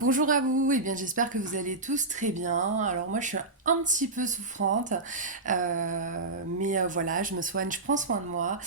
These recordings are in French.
Bonjour à vous, et bien j'espère que vous allez tous très bien. Alors moi je suis un petit peu souffrante, mais voilà, je me soigne, je prends soin de moi.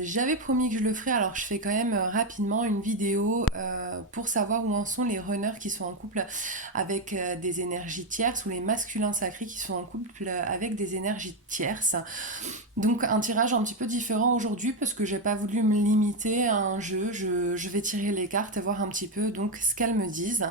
J'avais promis que je le ferais, alors je fais quand même rapidement une vidéo pour savoir où en sont les runners qui sont en couple avec des énergies tierces ou les masculins sacrés qui sont en couple avec des énergies tierces. Donc un tirage un petit peu différent aujourd'hui parce que j'ai pas voulu me limiter à un jeu. Je vais tirer les cartes et voir un petit peu donc ce qu'elles me disent.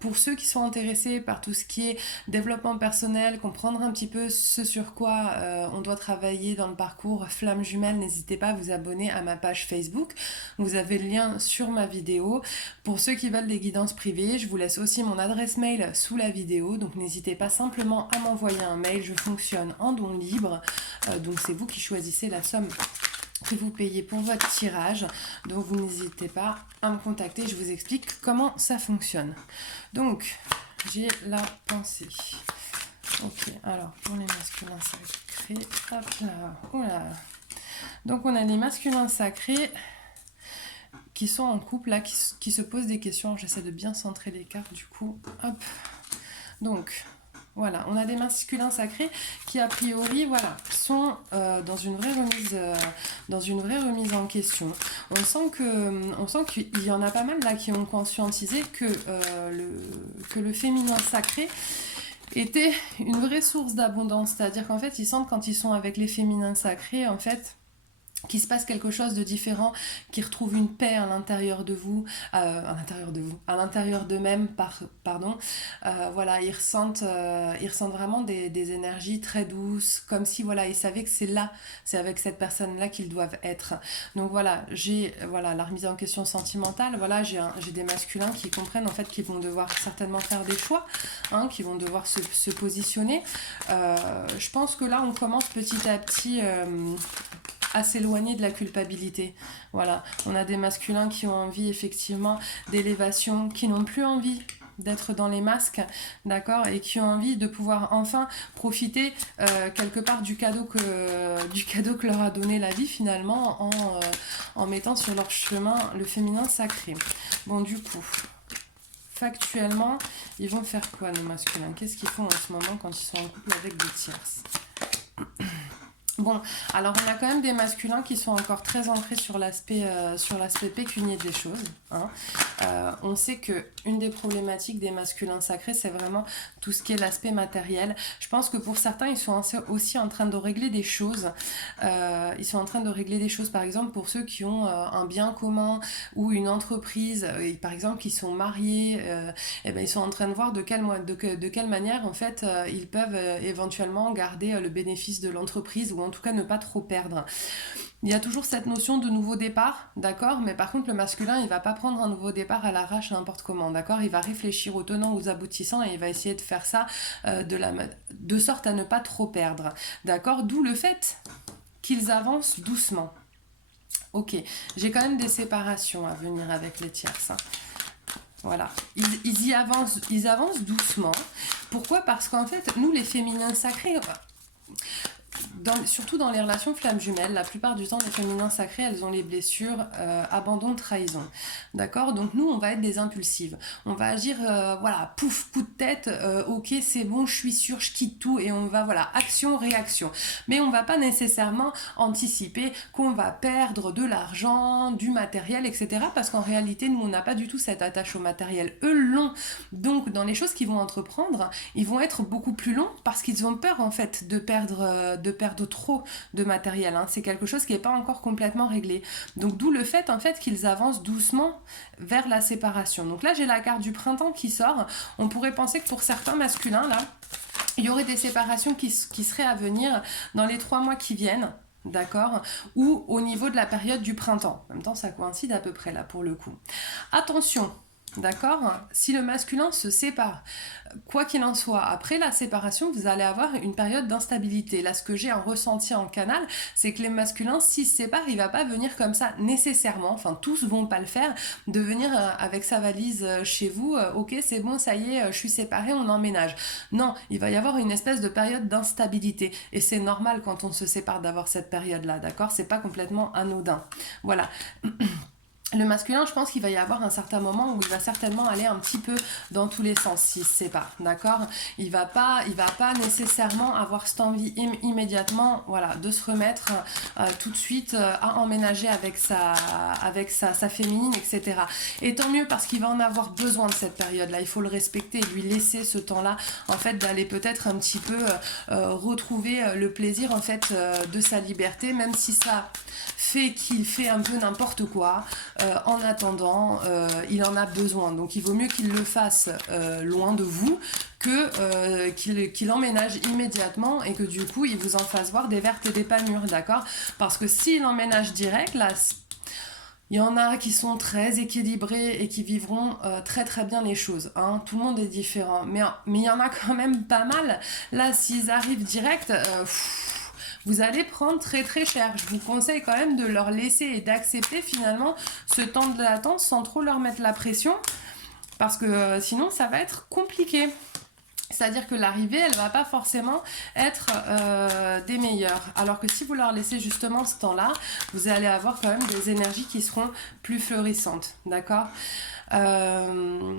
Pour ceux qui sont intéressés par tout ce qui est développement personnel, comprendre un petit peu ce sur quoi on doit travailler dans le parcours Flamme Jumelle, n'hésitez pas à vous abonner à ma page Facebook. Vous avez le lien sur ma vidéo. Pour ceux qui veulent des guidances privées, je vous laisse aussi mon adresse mail sous la vidéo. Donc n'hésitez pas simplement à m'envoyer un mail. Je fonctionne en don libre. Donc c'est vous qui choisissez la somme que vous payez pour votre tirage. Donc vous n'hésitez pas à me contacter, je vous explique comment ça fonctionne. Donc j'ai la pensée. Ok, alors pour les masculins sacrés, hop là, oula. Donc on a les masculins sacrés qui sont en couple là, qui se posent des questions. J'essaie de bien centrer les cartes du coup. Hop. Donc voilà, on a des masculins sacrés qui a priori voilà, sont dans une vraie remise en question. On sent qu'il y en a pas mal là qui ont conscientisé que le féminin sacré était une vraie source d'abondance. C'est-à-dire qu'en fait, ils sentent quand ils sont avec les féminins sacrés, en fait, qu'il se passe quelque chose de différent, qu'ils retrouvent une paix à l'intérieur d'eux-mêmes, pardon. Voilà, ils ressentent vraiment des énergies très douces, comme si voilà, ils savaient que c'est avec cette personne-là qu'ils doivent être. Donc voilà, j'ai voilà la remise en question sentimentale. Voilà, j'ai des masculins qui comprennent en fait qu'ils vont devoir certainement faire des choix, hein, qui vont devoir se positionner. Je pense que là, on commence petit à petit. À s'éloigner de la culpabilité. Voilà, on a des masculins qui ont envie effectivement d'élévation, qui n'ont plus envie d'être dans les masques, d'accord, et qui ont envie de pouvoir enfin profiter quelque part du cadeau que leur a donné la vie finalement en mettant sur leur chemin le féminin sacré. Bon, du coup, factuellement, ils vont faire quoi nos masculins? Qu'est-ce qu'ils font en ce moment quand ils sont en couple avec des tierces? Bon, alors on a quand même des masculins qui sont encore très ancrés sur l'aspect pécunier des choses, hein. On sait que une des problématiques des masculins sacrés, c'est vraiment tout ce qui est l'aspect matériel. Je pense que pour certains, ils sont aussi en train de régler des choses. Ils sont en train de régler des choses, par exemple, pour ceux qui ont un bien commun ou une entreprise, et par exemple, qui sont mariés, et ben, ils sont en train de voir de quelle manière, en fait, ils peuvent éventuellement garder le bénéfice de l'entreprise ou en tout cas ne pas trop perdre. Il y a toujours cette notion de nouveau départ, d'accord, mais par contre le masculin il va pas prendre un nouveau départ à l'arrache n'importe comment, d'accord, il va réfléchir aux tenants, aux aboutissants et il va essayer de faire ça de sorte à ne pas trop perdre, d'accord, d'où le fait qu'ils avancent doucement. Ok, j'ai quand même des séparations à venir avec les tierces, hein. Voilà, ils avancent doucement. Pourquoi? Parce qu'en fait, nous les féminins sacrés, surtout dans les relations flammes jumelles, la plupart du temps, les féminins sacrés, elles ont les blessures abandon, trahison. D'accord. Donc nous, on va être des impulsives. On va agir, voilà, pouf, coup de tête, ok, c'est bon, je suis sûre, je quitte tout, et on va, voilà, action, réaction. Mais on va pas nécessairement anticiper qu'on va perdre de l'argent, du matériel, etc. Parce qu'en réalité, nous, on n'a pas du tout cette attache au matériel. Eux l'ont. Donc, dans les choses qu'ils vont entreprendre, ils vont être beaucoup plus longs parce qu'ils ont peur, en fait, de perdre trop de matériel, hein. C'est quelque chose qui n'est pas encore complètement réglé. Donc d'où le fait en fait qu'ils avancent doucement vers la séparation. Donc là j'ai la carte du printemps qui sort. On pourrait penser que pour certains masculins là, il y aurait des séparations qui seraient à venir dans les 3 mois qui viennent. D'accord, ou au niveau de la période du printemps. En même temps, ça coïncide à peu près là pour le coup. Attention, d'accord, si le masculin se sépare, quoi qu'il en soit, après la séparation, vous allez avoir une période d'instabilité. Là, ce que j'ai en ressenti en canal, c'est que les masculins, s'ils se séparent, il va pas venir comme ça nécessairement, enfin tous vont pas le faire, de venir avec sa valise chez vous, ok c'est bon, ça y est, je suis séparée, on emménage. Non, il va y avoir une espèce de période d'instabilité. Et c'est normal quand on se sépare d'avoir cette période-là, d'accord? C'est pas complètement anodin. Voilà. Le masculin, je pense qu'il va y avoir un certain moment où il va certainement aller un petit peu dans tous les sens s'il se sépare, d'accord? Il va pas nécessairement avoir cette envie immédiatement, voilà, de se remettre tout de suite à emménager avec sa féminine, etc. Et tant mieux parce qu'il va en avoir besoin de cette période-là. Il faut le respecter et lui laisser ce temps-là, en fait, d'aller peut-être un petit peu retrouver le plaisir, en fait, de sa liberté, même si ça fait qu'il fait un peu n'importe quoi. En attendant, il en a besoin. Donc il vaut mieux qu'il le fasse loin de vous que qu'il emménage immédiatement et que du coup il vous en fasse voir des vertes et des pas mûres, d'accord? Parce que s'il emménage direct, là, il y en a qui sont très équilibrés et qui vivront très très bien les choses, hein. Tout le monde est différent. Mais il y en a quand même pas mal. Là, s'ils arrivent direct, vous allez prendre très très cher. Je vous conseille quand même de leur laisser et d'accepter finalement ce temps de latence sans trop leur mettre la pression. Parce que sinon, ça va être compliqué. C'est-à-dire que l'arrivée, elle va pas forcément être des meilleures. Alors que si vous leur laissez justement ce temps-là, vous allez avoir quand même des énergies qui seront plus florissantes. D'accord. Euh,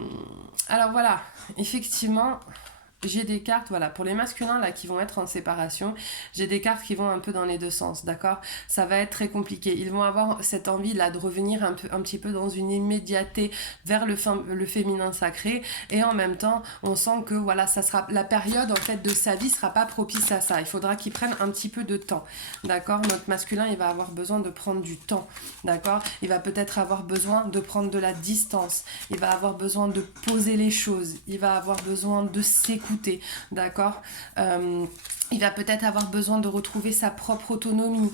alors voilà, effectivement, j'ai des cartes, voilà, pour les masculins là qui vont être en séparation, j'ai des cartes qui vont un peu dans les deux sens, d'accord? Ça va être très compliqué. Ils vont avoir cette envie là de revenir un petit peu dans une immédiateté vers le féminin sacré, et en même temps, on sent que voilà, ça sera la période en fait de sa vie sera pas propice à ça. Il faudra qu'il prenne un petit peu de temps, d'accord? Notre masculin, il va avoir besoin de prendre du temps, d'accord? Il va peut-être avoir besoin de prendre de la distance. Il va avoir besoin de poser les choses. Il va avoir besoin de s'écouter, d'accord? Il va peut-être avoir besoin de retrouver sa propre autonomie,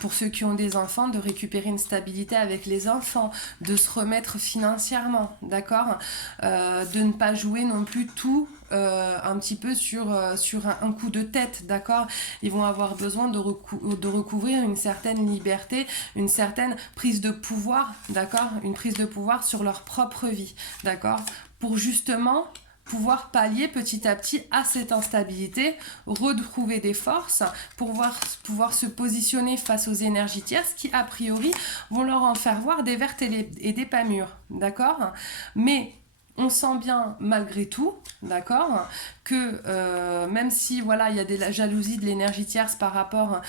pour ceux qui ont des enfants, de récupérer une stabilité avec les enfants, de se remettre financièrement, d'accord? De ne pas jouer non plus tout un petit peu sur un coup de tête, d'accord? Ils vont avoir besoin de recouvrir une certaine liberté, une certaine prise de pouvoir, d'accord? Une prise de pouvoir sur leur propre vie, d'accord? Pour justement pouvoir pallier petit à petit à cette instabilité, retrouver des forces pour pouvoir se positionner face aux énergies tierces qui, a priori, vont leur en faire voir des vertes et des pas mûres, d'accord? Mais on sent bien malgré tout, d'accord, que même si voilà il y a des jalousies de l'énergie tierce par rapport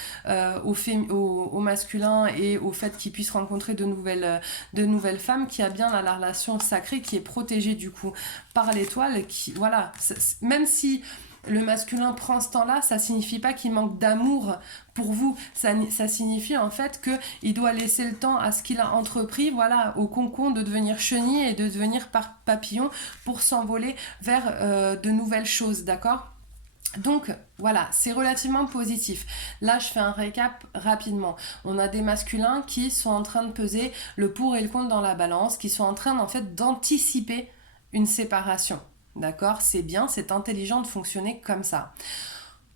au masculin et au fait qu'il puisse rencontrer de nouvelles femmes, qui a bien la relation sacrée qui est protégée du coup par l'étoile, qui voilà, même si le masculin prend ce temps-là, ça signifie pas qu'il manque d'amour pour vous. Ça signifie en fait qu'il doit laisser le temps à ce qu'il a entrepris, voilà, au concon de devenir chenille et de devenir papillon pour s'envoler vers de nouvelles choses, d'accord? Donc voilà, c'est relativement positif. Là, je fais un récap rapidement. On a des masculins qui sont en train de peser le pour et le contre dans la balance, qui sont en train en fait d'anticiper une séparation. D'accord? C'est bien, c'est intelligent de fonctionner comme ça.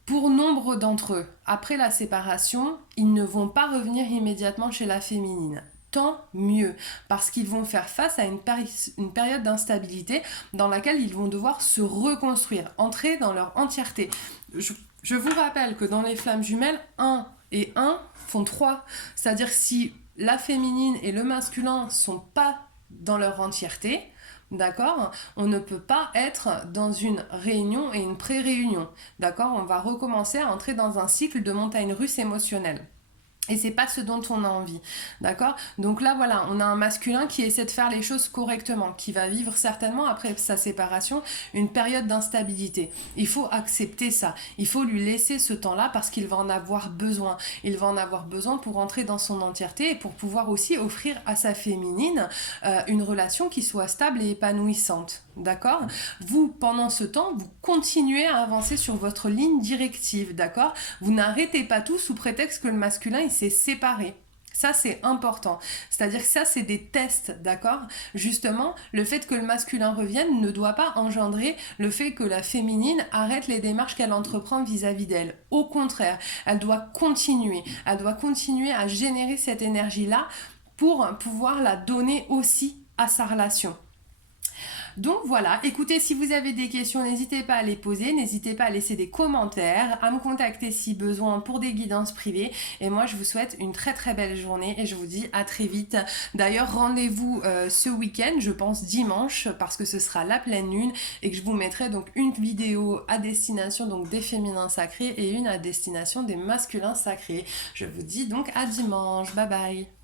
Pour nombre d'entre eux, après la séparation, ils ne vont pas revenir immédiatement chez la féminine. Tant mieux, parce qu'ils vont faire face à une période d'instabilité dans laquelle ils vont devoir se reconstruire, entrer dans leur entièreté. Je vous rappelle que dans les flammes jumelles, 1 et 1 font 3. C'est-à-dire si la féminine et le masculin ne sont pas dans leur entièreté, d'accord, on ne peut pas être dans une réunion et une pré-réunion, d'accord, on va recommencer à entrer dans un cycle de montagne russe émotionnelle. Et c'est pas ce dont on a envie, d'accord? Donc là, voilà, on a un masculin qui essaie de faire les choses correctement, qui va vivre certainement, après sa séparation, une période d'instabilité. Il faut accepter ça. Il faut lui laisser ce temps-là parce qu'il va en avoir besoin. Il va en avoir besoin pour entrer dans son entièreté et pour pouvoir aussi offrir à sa féminine une relation qui soit stable et épanouissante. D'accord? Vous, pendant ce temps, vous continuez à avancer sur votre ligne directive, d'accord? Vous n'arrêtez pas tout sous prétexte que le masculin, il s'est séparé. Ça, c'est important. C'est-à-dire que ça, c'est des tests, d'accord? Justement, le fait que le masculin revienne ne doit pas engendrer le fait que la féminine arrête les démarches qu'elle entreprend vis-à-vis d'elle. Au contraire, elle doit continuer. Elle doit continuer à générer cette énergie-là pour pouvoir la donner aussi à sa relation. Donc voilà, écoutez, si vous avez des questions, n'hésitez pas à les poser, n'hésitez pas à laisser des commentaires, à me contacter si besoin pour des guidances privées. Et moi, je vous souhaite une très très belle journée et je vous dis à très vite. D'ailleurs, rendez-vous ce week-end, je pense dimanche, parce que ce sera la pleine lune et que je vous mettrai donc une vidéo à destination donc des féminins sacrés et une à destination des masculins sacrés. Je vous dis donc à dimanche. Bye bye.